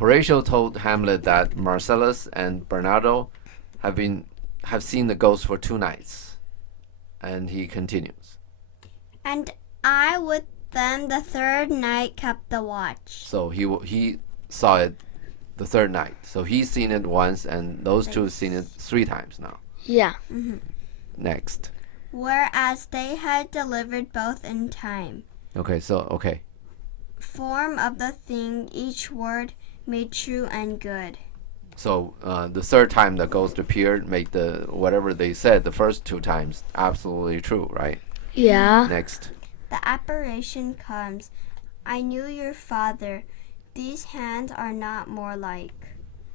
Horatio told Hamlet that Marcellus and Bernardo have seen the ghost for 2 nights. And he continues. And I with them the 3rd night kept the watch. So he saw it the 3rd night. So he's seen it once, and those two have seen it 3 times now. Yeah. Mm-hmm. Next. Whereas they had delivered both in time. Okay. Form of the thing, each word made true and good. So the 3rd time the ghost appeared made the whatever they said the first 2 times absolutely true, right? Yeah. Next. The apparition comes. I knew your father. These hands are not more like.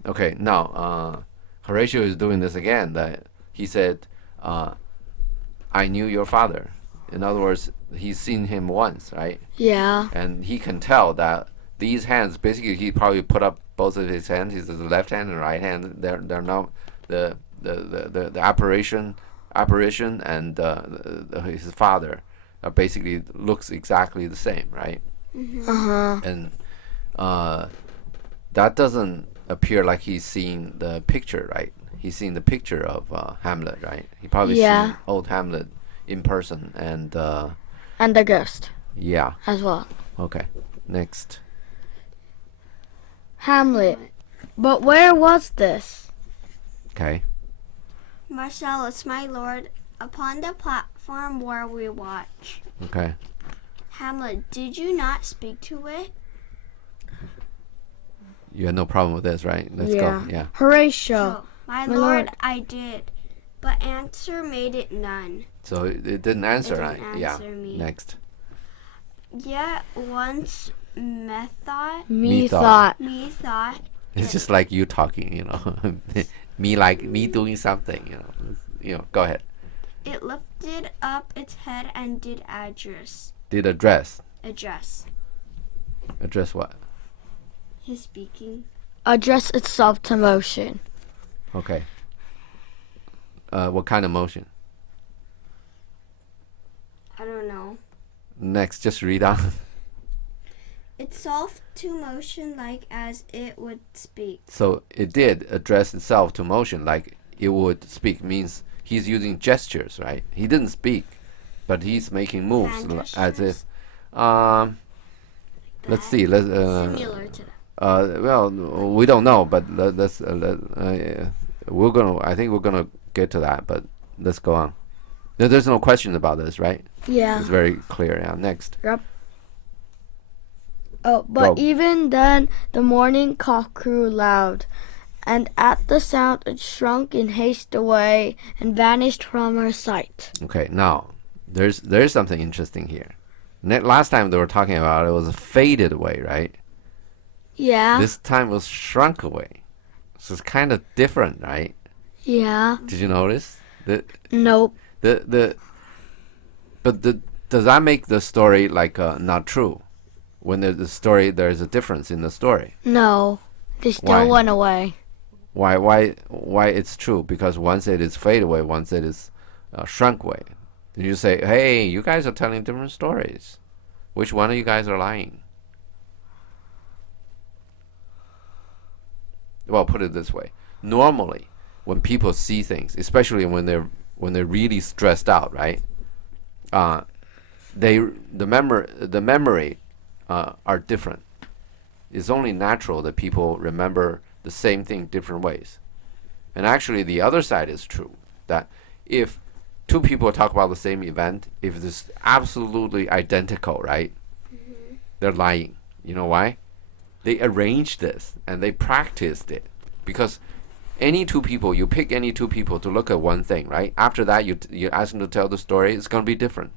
Okay, now Horatio is doing this again. That he said, I knew your father. In other words, he's seen him once, right? Yeah. And he can tell that these hands, basically, he probably put up both of his hands, his left hand and right hand. They're not the apparition and his father basically looks exactly the same, right? Uh-huh. And that doesn't appear like he's seeing the picture, right? He's seen the picture of Hamlet, right? He probably seen old Hamlet in person and the ghost. Yeah. As well. Okay. Next. Hamlet. But where was this? Okay. Marcellus, my lord, upon the platform where we watch. Okay. Hamlet, did you not speak to it? You had no problem with this, right? Let's go. Yeah. Horatio. My lord, I did, but answer made it none. So it didn't answer, It right? didn't Yeah. answer me. Next. Yet once methought. Me thought. It's just like you talking, you know. me doing something, you know. Go ahead. It lifted up its head and did address. Did address. Address. Address what? His speaking. Address itself to motion. Okay. What kind of motion? I don't know. Next, just read on. Itself to motion like as it would speak. So it did address itself to motion like it would speak, means he's using gestures, right? He didn't speak, but he's making moves as if. Let's see. Similar to that. Well, we don't know, but let's. I think we're gonna get to that, but let's go on. There's no question about this, right? Yeah. It's very clear. Yeah. Next. Yep. Oh, but even then, the morning cock crew loud, and at the sound it shrunk in haste away and vanished from our sight. Okay, now there's something interesting here. Last time they were talking about it was faded away, right? Yeah. This time was shrunk away. So it's kind of different, right? Yeah. Did you notice? Nope. Does that make the story like not true? When there's a story, there's a difference in the story. No, they still went away. Why it's true? Because once it is fade away, once it is shrunk away. Then you say, hey, you guys are telling different stories. Which one of you guys are lying? Well, put it this way. Normally, when people see things, especially when they're really stressed out, right? The memory are different. It's only natural that people remember the same thing different ways. And actually, the other side is true. That if two people talk about the same event, if it's absolutely identical, right? Mm-hmm. They're lying. You know why? They arranged this and they practiced it. Because you pick any two people to look at one thing, right? After that, you ask them to tell the story, it's going to be different.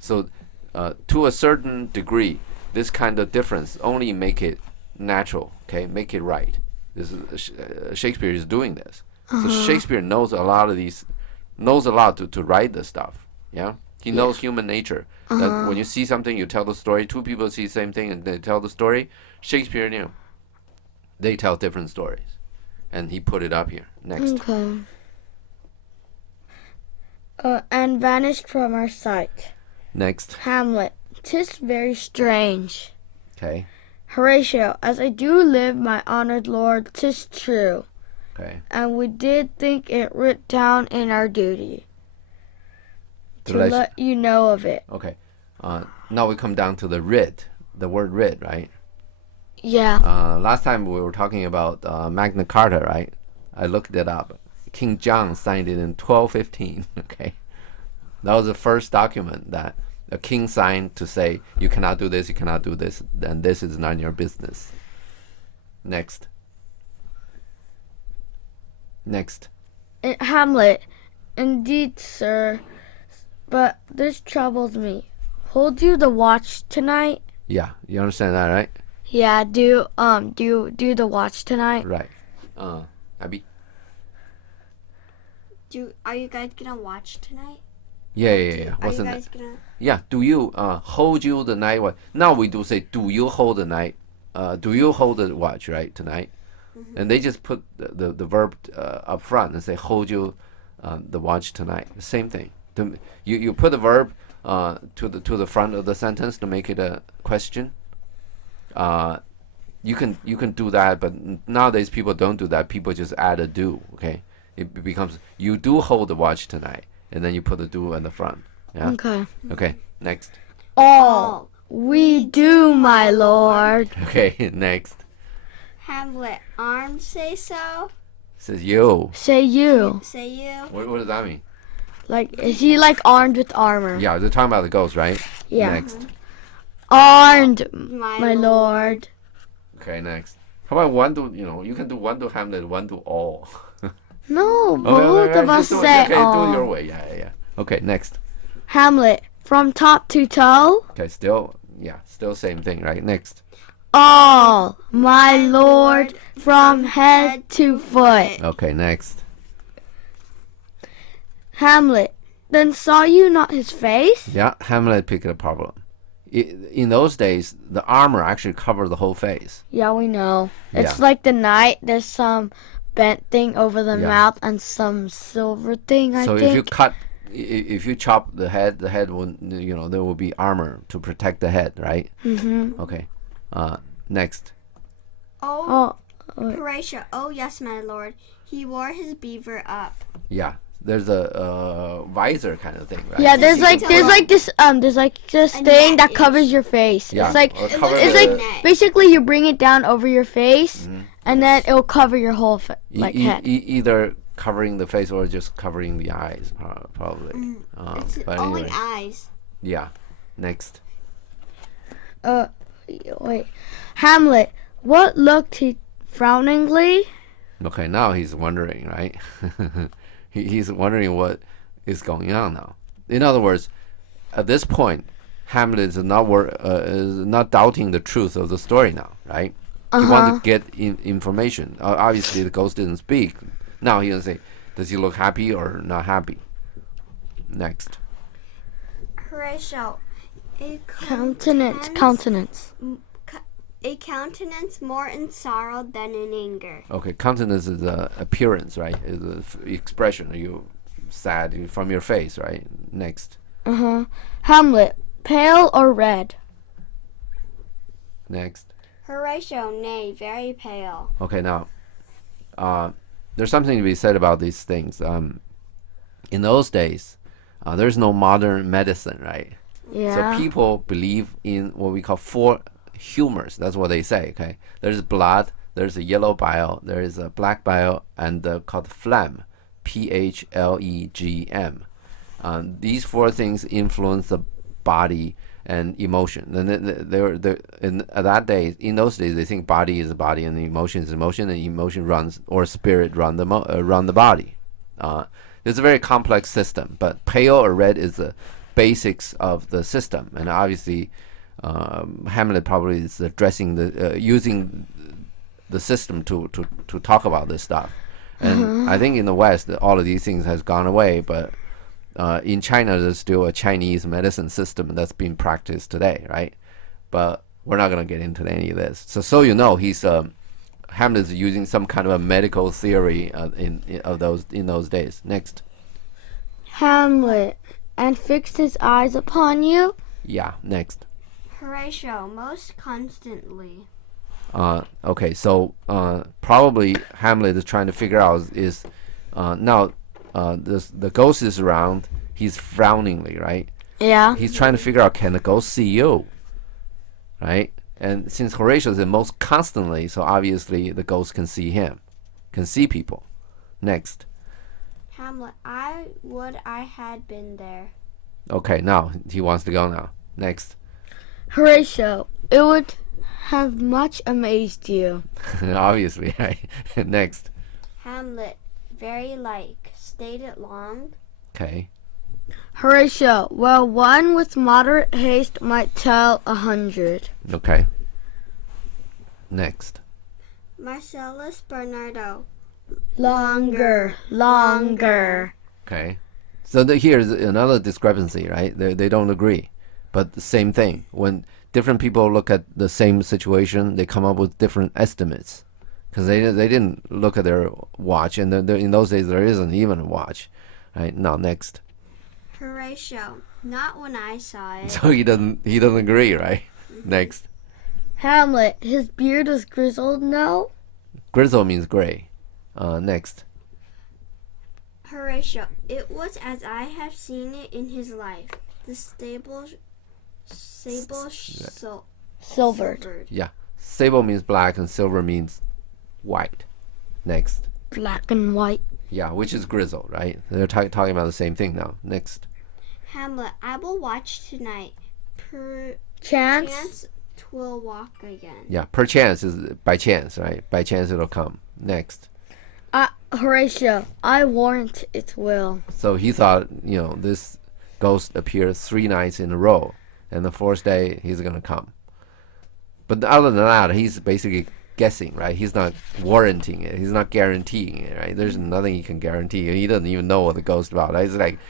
So, to a certain degree, this kind of difference only make it natural, okay? Make it right. This is Shakespeare is doing this. So Shakespeare knows a lot to write this stuff. Yeah, he knows human nature. That when you see something, you tell the story. Two people see the same thing and they tell the story. Shakespeare knew. They tell different stories, and he put it up here. Next. Okay. And vanished from our sight. Next. Hamlet. 'Tis very strange. Okay. Horatio, as I do live, my honored lord, 'tis true. Okay. And we did think it writ down in our duty to let you know of it. Okay. Now we come down to the writ, the word writ, right? Yeah. Last time we were talking about Magna Carta, right? I looked it up. King John signed it in 1215. Okay. That was the first document that a king signed to say, you cannot do this, you cannot do this, and this is none of your business. Next. Hamlet, indeed, sir, but this troubles me. Hold you the watch tonight? Yeah, you understand that, right? Yeah, do the watch tonight? Right. Abby? Are you guys gonna watch tonight? Yeah. Are you guys gonna? Yeah, do you hold you the night watch? Now we do say, do you hold the night? Do you hold the watch, right, tonight? Mm-hmm. And they just put the verb up front and say, hold you the watch tonight. The same thing. You put the verb to the front of the sentence to make it a question. You can do that, but nowadays people don't do that. People just add a do. Okay, it becomes you do hold the watch tonight, and then you put the do in the front. Yeah. Okay. Okay. Next. All we do, my lord. Okay. Next. Hamlet, armed say so. Says you. Say you. Say you. What does that mean? Like, is he like armed with armor? Yeah, they're talking about the ghost, right? Yeah. Next. Armed, My my lord. Okay. Next. How about one to you can do one to Hamlet, one to all. No, Okay, both of us just say do it all. your way. Yeah. Okay. Next. Hamlet, from top to toe. Okay. Still same thing, right? Next. All, my lord, from head to foot. Okay. Next. Hamlet, then saw you not his face? Yeah, Hamlet picked a problem. In those days, the armor actually covered the whole face. Yeah, we know. It's Yeah. like the knight. There's some bent thing over the Yeah. mouth and some silver thing, I So think. if you chop the head will, there will be armor to protect the head, right? Mm-hmm. Okay. Next. Oh, Oh, Horatio. Oh yes, my lord. He wore his beaver up. Yeah, there's a visor kind of thing, right? yeah, there's you like can this A thing that net-ish. covers your face. Yeah, It's like or cover it's the- like net. basically you bring it down over your face, Mhm. and then it'll cover your whole head. Either covering the face or just covering the eyes, probably. It's But only anyway, eyes. yeah. Next. Wait, Hamlet, what looked he frowningly? Okay, now he's wondering, right? He's wondering what is going on now. In other words, at this point, Hamlet is not doubting the truth of the story now, right? He wants to get information. Obviously, the ghost didn't speak. Now he gonna say, does he look happy or not happy? Next. Horatio. Countenance. A countenance more in sorrow than in anger. Okay, countenance is the appearance, right? Is the expression. Are you sad from your face, right? Next. Hamlet, pale or red? Next. Horatio, nay, very pale. Okay, now, there's something to be said about these things. In those days, there's no modern medicine, right? Yeah. So people believe in what we call four humors. That's what they say. Okay, there's blood, there's a yellow bile, there is a black bile, and called phlegm, Phlegm. These four things influence the body and emotion. And in those days, they think body is a body and the emotion is emotion, and emotion runs or spirit run the body. It's a very complex system, but pale or red is the basics of the system, and obviously Hamlet probably is addressing using the system to talk about this stuff. And I think in the West all of these things has gone away, but in China there's still a Chinese medicine system that's being practiced today, right? But we're not going to get into any of this. So he's Hamlet is using some kind of a medical theory in those days. Next. Hamlet, and fixed his eyes upon you? Yeah, next. Horatio, most constantly. Okay, so probably Hamlet is trying to figure out is now the ghost is around. He's frowningly, right? Yeah. He's trying to figure out, can the ghost see you, right? And since Horatio is the most constantly, so obviously the ghost can see him, can see people. Next. Hamlet, I had been there. Okay, now he wants to go now. Next. Horatio, it would have much amazed you. Obviously, right? Next. Hamlet, very like, stayed it long. Okay. Horatio, well, one with moderate haste might tell 100. Okay. Next. Marcellus Bernardo, Longer, longer. Okay. So here's another discrepancy, right? They don't agree. But the same thing. When different people look at the same situation, they come up with different estimates. Because they didn't look at their watch, and in those days there isn't even a watch. Right? Now, next. Horatio, not when I saw it. So he doesn't agree, right? Next. Hamlet, his beard is grizzled, no? Grizzle means gray. Next. Horatio, it was as I have seen it in his life. The sable Silvered. Yeah. Sable means black and silver means white. Next. Black and white. Yeah, which is grizzle, right? They're talking about the same thing now. Next. Hamlet, I will watch tonight. Chance? Chance twill walk again. Yeah, perchance is by chance, right? By chance it'll come. Next. Horatio, I warrant it will. So he thought, this ghost appeared 3 nights in a row, and the 4th day he's gonna come. But other than that, he's basically guessing, right? He's not warranting it. He's not guaranteeing it, right? There's nothing he can guarantee. He doesn't even know what the ghost about. It's like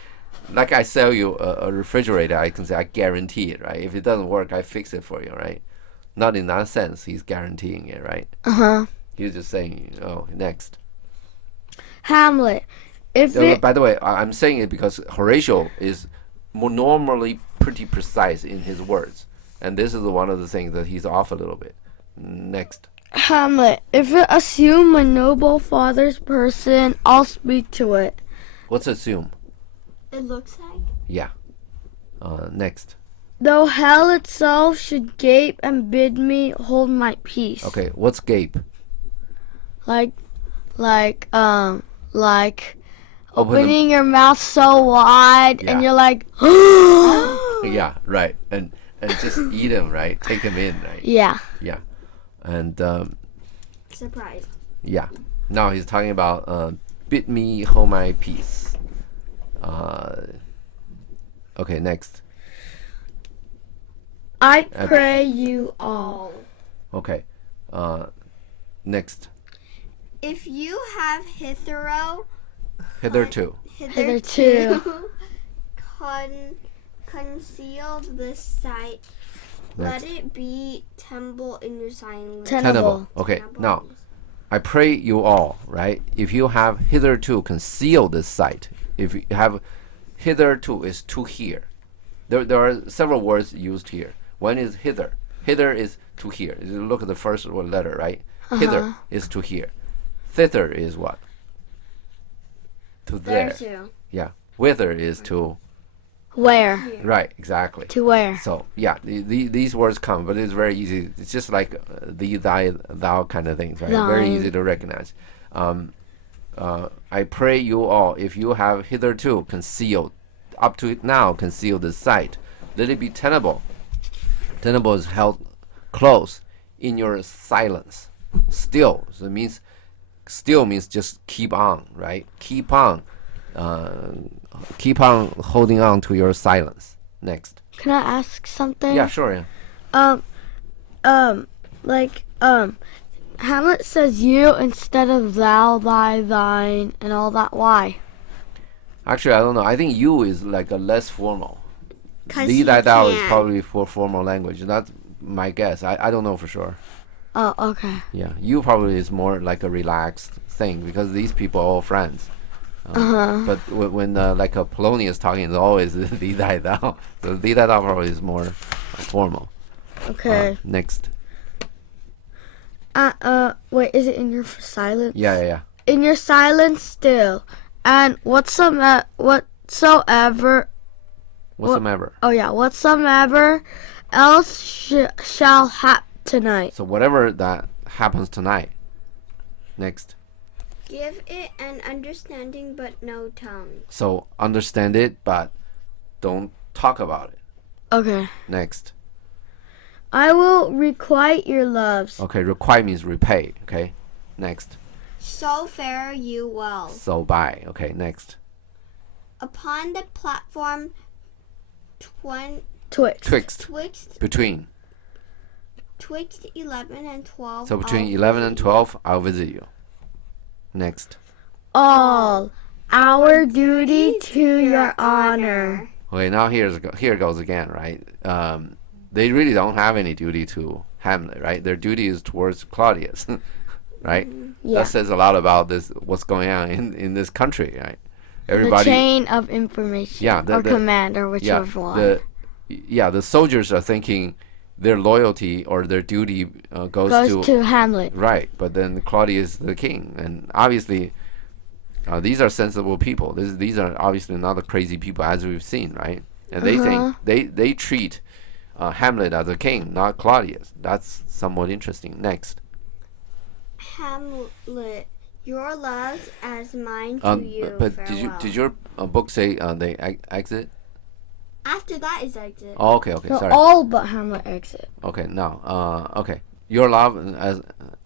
I sell you a refrigerator. I can say I guarantee it, right? If it doesn't work, I fix it for you, right? Not in that sense. He's guaranteeing it, right? He's just saying, next. Hamlet, By the way, I'm saying it because Horatio is more normally pretty precise in his words, and this is one of the things that he's off a little bit. Next. Hamlet, if it assume a noble father's person, I'll speak to it. What's assume? It looks like. Yeah. Next. Though hell itself should gape and bid me hold my peace. Okay, what's gape? Like opening your mouth so wide and you're like, Yeah, right. And just eat him, right? Take him in, right? Yeah. Yeah. And Surprise. yeah. Now he's talking about bid me hold my peace. Okay, next. I pray you all. Okay. Next. If you have hitherto concealed this sight, Next. let it be temple in your silence. Tenable. Okay, now I pray you all, right? If you have hitherto concealed this sight, if you have hitherto is to hear. There are several words used here. One is hither. Hither is to hear. You look at the first letter, right? Hither is to hear. Thither is what? To there. Too. Yeah. Whither is to. Where? Right, exactly. To where? So, yeah, these words come, but it's very easy. It's just like thee, thy, thou kind of things, right? Very easy to recognize. I pray you all, if you have hitherto concealed, up to now concealed the sight, let it be tenable. Tenable is held close in your silence. Still, so it means, still means just keep on, right? Keep on holding on to your silence. Next. Can I ask something? Yeah, sure. Yeah. Hamlet says you instead of thou, thy, thine, and all that. Why? Actually, I don't know. I think you is like a less formal. 'Cause Thee, you thy, thou is can. probably for formal language. That's my guess. I don't know for sure. Oh, okay. Yeah, you probably is more like a relaxed thing because these people are all friends. But when like a Polonius talking, it's always thee, thy, thou. So thee, thy, thou probably is more formal. Okay. Next. Wait, is it in your silence? Yeah. In your silence still, and whatsoever. Whatsoever else shall hap tonight. So whatever that happens tonight. Next. Give it an understanding but no tongue. So understand it, but don't talk about it. Okay. Next. I will requite your loves. Okay, requite means repay. Okay. Next. So fare you well. So bye. Okay, next. Upon the platform Twixt. Between. Twixt 11 and 12. So between 11 and 12, I'll visit you. Next. All our duty to your honor. Okay, now here goes again, right? They really don't have any duty to Hamlet, right? Their duty is towards Claudius, right? Yeah. That says a lot about this, what's going on in this country, right? Everybody. The chain of information. Yeah, or command, or whichever one. The soldiers are thinking their loyalty or their duty goes to Hamlet. Right, but then Claudius is the king, and obviously these are sensible people. These are obviously not the crazy people as we've seen, right? And they think they treat Hamlet as a king, not Claudius. That's somewhat interesting. Next. Hamlet, your loves as mine to you. But farewell. did your book say they exit? After that is exit. Oh, okay, No, sorry. all but Hamlet exit. Okay, no. Okay. Your love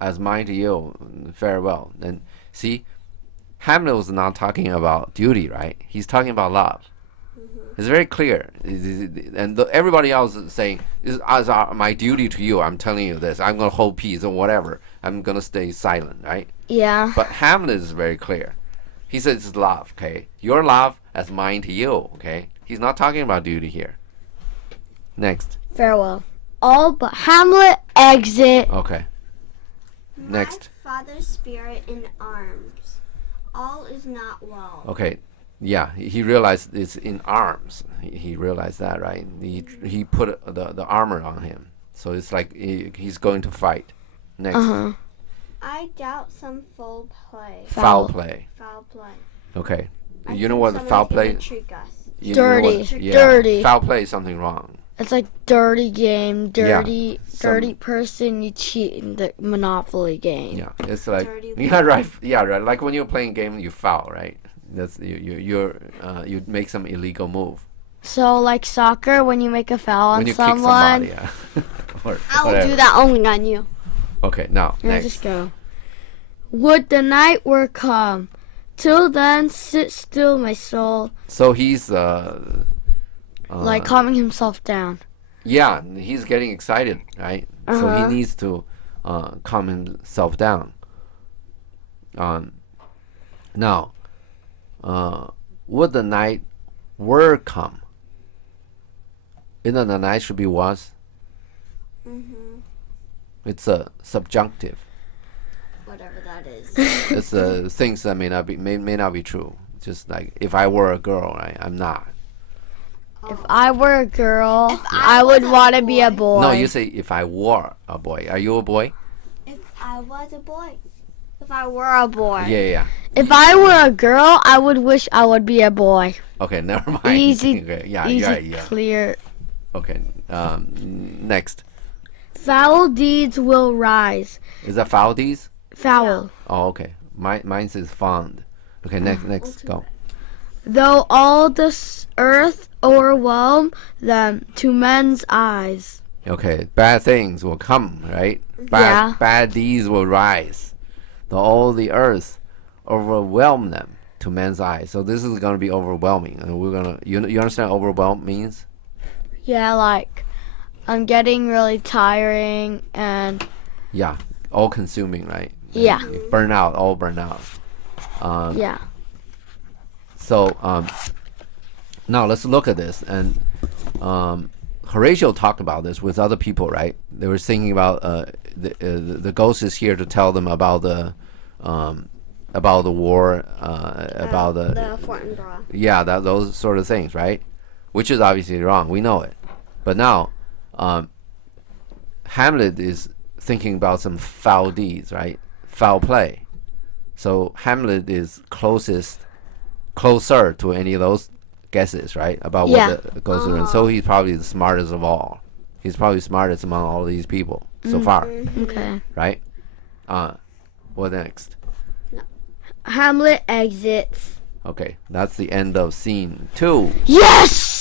as mine to you, farewell. And see, Hamlet was not talking about duty, right? He's talking about love. It's very clear. And everybody else is saying, this is my duty to you. I'm telling you this. I'm going to hold peace or whatever. I'm going to stay silent, right? Yeah. But Hamlet is very clear. He says it's love, okay? Your love as mine to you, okay? He's not talking about duty here. Next. Farewell. All but Hamlet exit. Okay. Next. My father's spirit in arms. All is not well. Okay. Yeah, he realized it's in arms. He realized that, right? He put the armor on him. So it's like he's going to fight. Next. I doubt some foul play. Foul play. Foul play. Okay. I You know think what someone's foul gonna play? trick us. You know Dirty. what- yeah, Dirty. Foul play is something wrong. It's like dirty game, dirty some- person. You cheat in the Monopoly game. Yeah, it's like Dirty yeah, right. Yeah, right. Like when you're playing a game, you foul, right? That's you make some illegal move So like soccer, when you make a foul on when you someone, kick somebody. Yeah. Or I will whatever. do that only on you. Okay, now yeah, next. just go. Would the night were come, till then sit still, my soul. So he's Like calming himself down. yeah, he's getting excited, right? So he needs to calm himself down. Now, would the night were come? Isn't the night should be was? It's a subjunctive. Whatever that is. It's things that may not be true. Just like if I were a girl, right? I'm not. If I were a girl, If I I would was a want to be a boy. No, you say if I were a boy. Are you a boy? If I was a boy. If I were a boy. Yeah. If I were a girl, I would wish I would be a boy. Okay, never mind. Easy, Okay, yeah, easy, yeah. clear. Okay. Next. Foul deeds will rise. Is that foul deeds? Foul. Oh, okay. Mine says fond. Okay, next, go. Though all the earth overwhelm them to men's eyes. Okay, bad things will come, right? Yeah. Bad deeds will rise. Though all the earth overwhelm them to men's eyes. So this is gonna be overwhelming, and we're gonna. You understand what overwhelm means? Yeah, like I'm getting really tiring and Yeah, all consuming, right? yeah, Burn out, all burn out. yeah. So now let's look at this, and Horatio talked about this with other people, right? They were thinking about the ghost is here to tell them about the war, about the Fortinbras. yeah, those sort of things, right? Which is obviously wrong. We know it, but now Hamlet is thinking about some foul deeds, right? Foul play. So Hamlet is closer to any of those guesses, right? About what goes through. And so he's probably the smartest of all. He's probably smartest among all these people so far, Okay. right? What next? Hamlet exits. Okay, that's the end of scene 2. Yes!